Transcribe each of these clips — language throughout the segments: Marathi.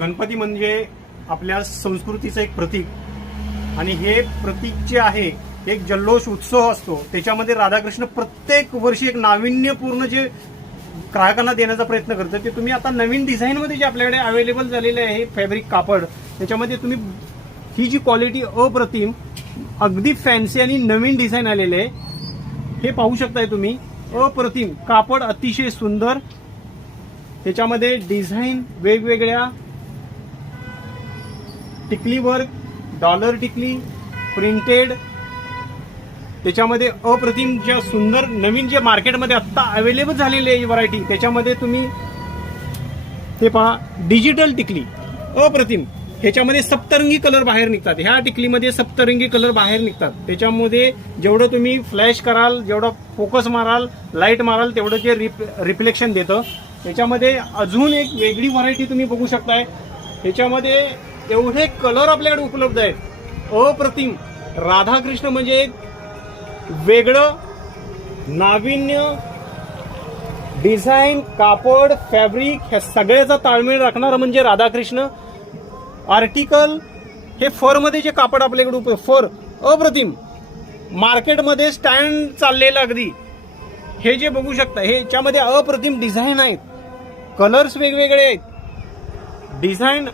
गणपती म्हणजे आपल्या संस्कृतीचं एक प्रतीक. आणि हे प्रतीक जे आहे एक जल्लोष उत्सव असतो. त्याच्यामध्ये राधाकृष्ण प्रत्येक वर्षी एक नाविन्यपूर्ण जे ग्राहकांना देण्याचा प्रयत्न करतो ते तुम्ही आता नवीन डिझाईनमध्ये जे आपल्याकडे अवेलेबल झालेले आहे फॅब्रिक कापड त्याच्यामध्ये तुम्ही ही जी क्वालिटी अप्रतिम अगदी फॅन्सी आणि नवीन डिझाईन आलेले आहे हे पाहू शकताय तुम्ही. अप्रतिम कापड अतिशय सुंदर. त्याच्यामध्ये डिझाईन वेगवेगळ्या टिकली वर्क डॉलर टिकली प्रिंटेड त्याच्यामध्ये अप्रतिम ज्या सुंदर नवीन जे मार्केटमध्ये आत्ता अवेलेबल झालेली आहे व्हरायटी त्याच्यामध्ये तुम्ही ते पहा डिजिटल टिकली अप्रतिम. ह्याच्यामध्ये सप्तरंगी कलर बाहेर निघतात. ह्या टिकलीमध्ये सप्तरंगी कलर बाहेर निघतात. त्याच्यामध्ये जेवढं तुम्ही फ्लॅश कराल जेवढं फोकस माराल लाइट माराल तेवढं ते रिप रिफ्लेक्शन देतं. त्याच्यामध्ये अजून एक वेगळी व्हरायटी तुम्ही बघू शकताय. ह्याच्यामध्ये एवढे कलर आपल्याकडे उपलब्ध आहेत. अप्रतिम. राधाकृष्ण म्हणजे एक वेगळं नाविन्य डिझाईन कापड फॅब्रिक ह्या सगळ्याचा ताळमेळ राखणारं म्हणजे राधाकृष्ण. आर्टिकल हे फरमध्ये जे कापड आपल्याकडे उप फर अप्रतिम. मार्केटमध्ये स्टँड चाललेलं अगदी. हे जे बघू शकता हे याच्यामध्ये अप्रतिम डिझाईन आहेत. कलर्स वेगवेगळे आहेत. डिझाईन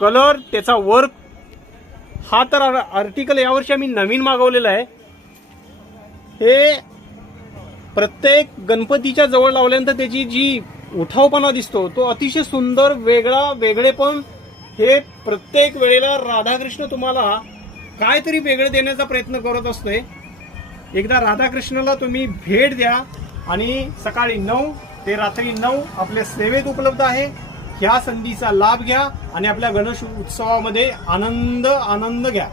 कलर त्याचा वर्क हा तर आर्टिकल यावर्षी आम्ही नवीन मागवलेला आहे. हे प्रत्येक गणपतीच्या जवळ लावल्यानंतर त्याची जी उठावपणा दिसतो तो अतिशय सुंदर वेगळा वेगळेपण. हे प्रत्येक वेळेला राधाकृष्ण तुम्हाला काहीतरी वेगळं देण्याचा प्रयत्न करत असतोय. एकदा राधाकृष्णाला तुम्ही भेट द्या आणि सकाळी नऊ ते रात्री नऊ आपल्या सेवेत उपलब्ध आहे. ह्या संधीचा लाभ घ्या आणि आपल्या गणेश उत्सवामध्ये आनंद आनंद घ्या.